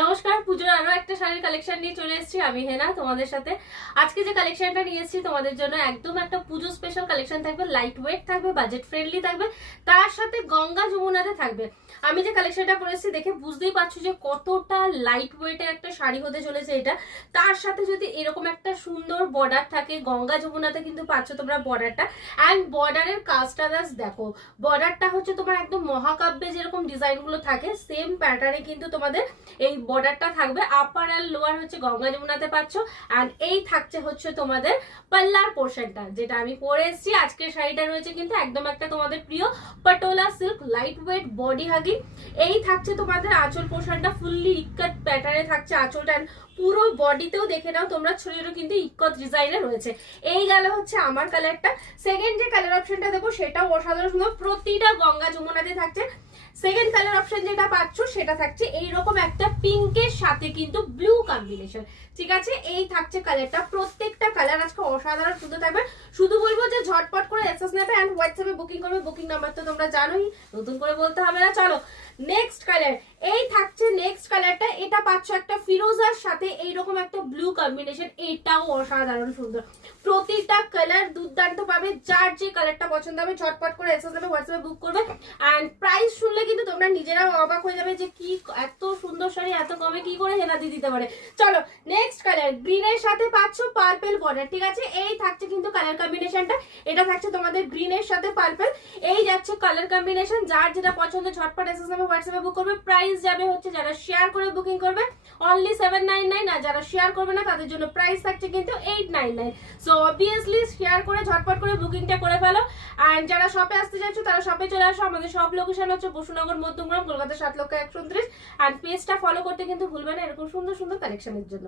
নমস্কার, পুজোর আরো একটা শাড়ির কালেকশন নিয়ে চলে এসেছি আমি হেনা তোমাদের সাথে। আজকে যে কালেকশনটা নিয়ে এসেছি তোমাদের জন্য একদম একটা পুজো স্পেশাল কালেকশন থাকবে, লাইট ওয়েট থাকবে, বাজেট ফ্রেন্ডলি থাকবে, তার সাথে গঙ্গা যমুনাতে থাকবে। আমি যে কালেকশনটা পরেছি দেখে বুঝতেই পারছো যে কতটা লাইট ওয়েটের একটা শাড়ি হতে চলেছে এটা। তার সাথে যদি এরকম একটা সুন্দর বর্ডার থাকে, গঙ্গা যমুনাতে কিন্তু পাচ্ছ তোমরা বর্ডারটা। অ্যান্ড বর্ডারের কাজটা দেখো, বর্ডারটা হচ্ছে তোমার একদম মহাকাব্যে যেরকম ডিজাইন গুলো থাকে সেম প্যাটার্নে কিন্তু তোমাদের এই বর্ডারটা থাকবে। আপার আর লোয়ার হচ্ছে গঙ্গা যমুনাতে পাচ্ছ। আর এই থাকছে হচ্ছে তোমাদের পাল্লার পোর্শনটা, যেটা আমি পরে এসেছি। আজকের শাড়িটা রয়েছে কিন্তু একদম একটা তোমাদের প্রিয় patola silk light weight body hugging. এই থাকছে তোমাদের আঁচল পোর্শনটা, ফুললি ইক্কাত প্যাটার্নে থাকছে আঁচলটা। পুরো বডিতেও দেখে নাও তোমরা, ছড়িয়েও কিন্তু ইক্কত ডিজাইনে রয়েছে। এই গেল হচ্ছে আমার কালারটা। সেকেন্ড যে কালার অপশনটা দেবো সেটাও অসাধারণ সুন্দর, প্রতিটা গঙ্গা যমুনাতে থাকছে। সেকেন্ড কালার অপশন যেটা পাচ্ছ সেটা থাকছে এইরকম একটা পিঙ্কের সাথে কিন্তু ব্লু কম্বিনেশন। ঠিক আছে, এই থাকছে কালারটা। প্রত্যেকটা কালার আজকে অসাধারণ সুন্দর থাকবে। শুধু বলবো যে ঝটপট করে এসএস নেবে এন্ড হোয়াটসঅ্যাপে বুকিং করবে। বুকিং নাম্বার তো তোমরা জানোই, নতুন করে বলতে হবে না। চলো নেক্সট কালার, এই থাকছে নেক্সট কালারটা। এটা পাচ্ছ একটা ফিরোজার সাথে এইরকম একটা ব্লু কম্বিনেশন, এটাও অসাধারণ সুন্দর। প্রতিটা কালার দুর্দান্ত পাবে। যার যে কালারটা পছন্দ হবে ঝটপট করে এসএস নেবে, হোয়াটসঅ্যাপে বুক করবে। এন্ড প্রাইস শুনলে কিন্তু তোমরা নিজেরাও অবাক হয়ে যাবে যে কি এত সুন্দর শাড়ি এত কমে কি করে হেনা দিয়ে দিতে পারে। চলো নেক্সট কালার, গ্রিনের সাথে পাচ্ছ পার্পল বর্ডার। ঠিক আছে, এই থাকছে কিন্তু কালার কম্বিনেশনটা। এটা থাকছে তোমাদের গ্রিনের সাথে পার্পল, এই যাচ্ছে কালার কম্বিনেশন। যার যেটা পছন্দ ঝটপট এসএস নেবে, হোয়াটসঅ্যাপে বুক করবে। প্রাইস যাবে হচ্ছে যারা শেয়ার করে বুকিং করবে অনলি 799, আর যারা শেয়ার করবে না তাদের জন্য প্রাইস থাকছে কিন্তু 899। সো অবভিয়াসলি শেয়ার করে ঝটপট করে বুকিংটা করে ফেলো। এন্ড যারা শপে আসতে চাইছো তারা শপে চলে আসো। আমাদের শপ লোকেশন হচ্ছে বসুনগর, মধ্যমগ্রাম, কলকাতা 7,29,। এন্ড পেজটা ফলো করতে কিন্তু ভুলবে না এরকম সুন্দর সুন্দর কালেকশনের জন্য।